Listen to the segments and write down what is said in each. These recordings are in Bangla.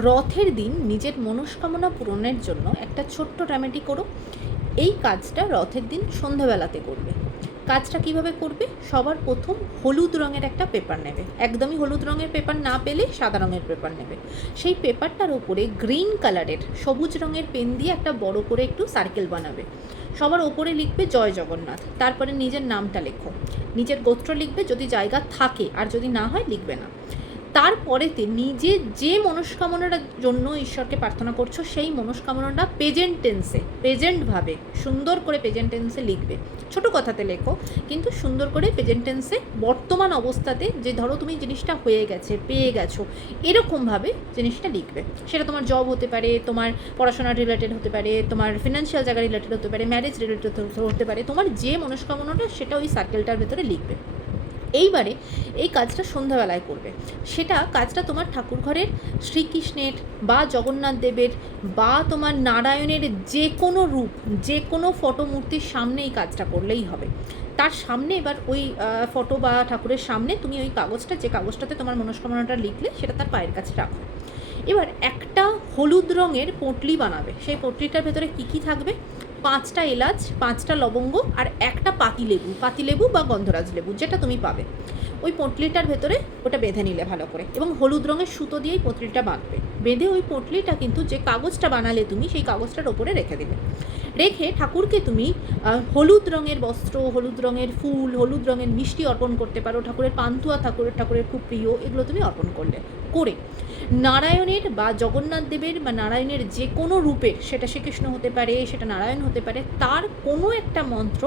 রথের দিন নিজের মনস্কামনা পূরণের জন্য একটা ছোট্ট রেমেডি করো। এই কাজটা রথের দিন সন্ধ্যাবেলাতে করবে। কাজটা কিভাবে করবে? সবার প্রথম হলুদ রঙের একটা পেপার নেবে, একদমই হলুদ রঙের পেপার না পেলে সাদা রঙের পেপার নেবে। সেই পেপারটার ওপরে গ্রিন কালারের সবুজ রঙের পেন দিয়ে একটা বড় করে একটু সার্কেল বানাবে। সবার ওপরে লিখবে জয় জগন্নাথ, তারপরে নিজের নামটা লেখো, নিজের গোত্র লিখবে যদি জায়গা থাকে, আর যদি না হয় লিখবে না। তারপরেতে নিজে যে মনস্কামনার জন্য ঈশ্বরকে প্রার্থনা করছো সেই মনস্কামনাটা প্রেজেন্ট টেন্সে, প্রেজেন্টভাবে সুন্দর করে প্রেজেন্ট টেন্সে লিখবে। ছোটো কথাতে লেখো, কিন্তু সুন্দর করে প্রেজেন্ট টেন্সে বর্তমান অবস্থাতে, যে ধরো তুমি জিনিসটা হয়ে গেছে, পেয়ে গেছো, এরকমভাবে জিনিসটা লিখবে। সেটা তোমার জব হতে পারে, তোমার পড়াশোনার রিলেটেড হতে পারে, তোমার ফিনান্সিয়াল জায়গা রিলেটেড হতে পারে, ম্যারেজ রিলেটেড হতে পারে। তোমার যে মনস্কামনাটা সেটা ওই সার্কেলটার ভেতরে লিখবে। এইবারে এই কাজটা সন্ধ্যাবেলায় করবে। সেটা কাজটা তোমার ঠাকুর ঘরের শ্রীকৃষ্ণের বা জগন্নাথ দেবের বা তোমার নারায়ণের যে কোনো রূপ, যে কোনো ফটো মূর্তির সামনে এই কাজটা করলেই হবে। তার সামনে এবার ওই ফটো বা ঠাকুরের সামনে তুমি ওই কাগজটা, যে কাগজটাতে তোমার মনস্কামনাটা লিখলে, সেটা তার পায়ের কাছে রাখো। এবার একটা হলুদ রঙের পোঁটলি বানাবে। সেই পোঁটলিটার ভেতরে কী কী থাকবে? 5টা এলাচ, 5টা লবঙ্গ আর একটা পাতিলেবু বা গন্ধরাজ লেবু, যেটা তুমি পাবে। ওই পোঁটলিটার ভেতরে ওটা বেঁধে নিলে ভালো করে, এবং হলুদ রঙের সুতো দিয়েই পোঁটলিটা বাঁধবে। বেঁধে ওই পোঁটলিটা কিন্তু যে কাগজটা বানালে তুমি, সেই কাগজটার ওপরে রেখে দিলে। রেখে ঠাকুরকে তুমি হলুদ রঙের বস্ত্র, হলুদ রঙের ফুল, হলুদ রঙের মিষ্টি অর্পণ করতে পারো। ঠাকুরের পান্তুয়া, ঠাকুরের খুব প্রিয়, এগুলো তুমি অর্পণ করলে। করে নারায়ণের বা জগন্নাথ দেবের বা নারায়ণের যে কোনো রূপের, সেটা শ্রীকৃষ্ণ হতে পারে, সেটা নারায়ণ হতে পারে, তার কোনো একটা মন্ত্র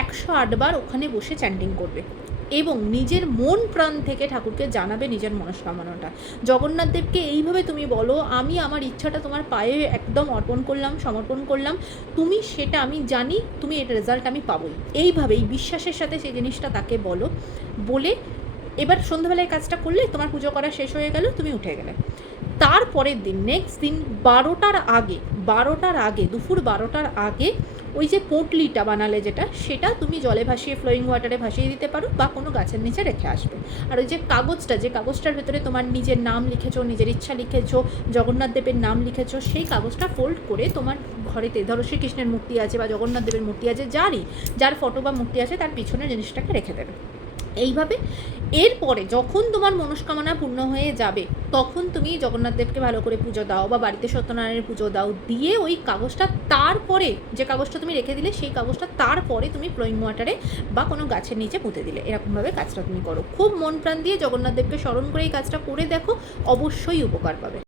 108 বার ওখানে বসে চ্যান্টিং করবে এবং নিজের মন প্রাণ থেকে ঠাকুরকে জানাবে নিজের মনস্কামনাটা। জগন্নাথ দেবকে এইভাবে তুমি বলো, আমি আমার ইচ্ছাটা তোমার পায়ে একদম অর্পণ করলাম, সমর্পণ করলাম, তুমি সেটা, আমি জানি তুমি এর রেজাল্ট আমি পাবোই। এইভাবেই বিশ্বাসের সাথে সেই জিনিসটা তাকে বলো। বলে এবার সন্ধ্যাবেলায় কাজটা করলে তোমার পুজো করা শেষ হয়ে গেল, তুমি উঠে গেলে। তারপরের দিন, নেক্সট দিন 12টার আগে, দুপুর 12টার আগে ওই যে পোঁটলিটা বানালে যেটা, সেটা তুমি জলে ভাসিয়ে, ফ্লোয়িং ওয়াটারে ভাসিয়ে দিতে পারো, বা কোনো গাছের নিচে রেখে আসবে। আর ওই যে কাগজটা, যে কাগজটার ভেতরে তোমার নিজের নাম লিখেছো, নিজের ইচ্ছা লিখেছো, জগন্নাথ দেবের নাম লিখেছো, সেই কাগজটা ফোল্ড করে তোমার ঘরেতে, ধরো শ্রীকৃষ্ণের মূর্তি আছে বা জগন্নাথ দেবের মূর্তি আছে, যার ফটো বা মূর্তি আছে, তার পিছনে জিনিসটাকে রেখে দেবে। এইভাবে এরপরে যখন তোমার মনস্কামনা পূর্ণ হয়ে যাবে, তখন তুমি জগন্নাথ দেবকে ভালো করে পুজো দাও বা বাড়িতে সত্যনারায়ণের পুজো দাও, দিয়ে ওই কাগজটা, তারপরে যে কাগজটা তুমি রেখে দিলে, সেই কাগজটা তারপরে তুমি ফ্লোয়িং ওয়াটারে বা কোনো গাছের নিচে পুঁতে দিলে। এরকমভাবে কাজটা তুমি করো। খুব মন প্রাণ দিয়ে জগন্নাথ দেবকে স্মরণ করে এই কাজটা করে দেখো, অবশ্যই উপকার পাবে।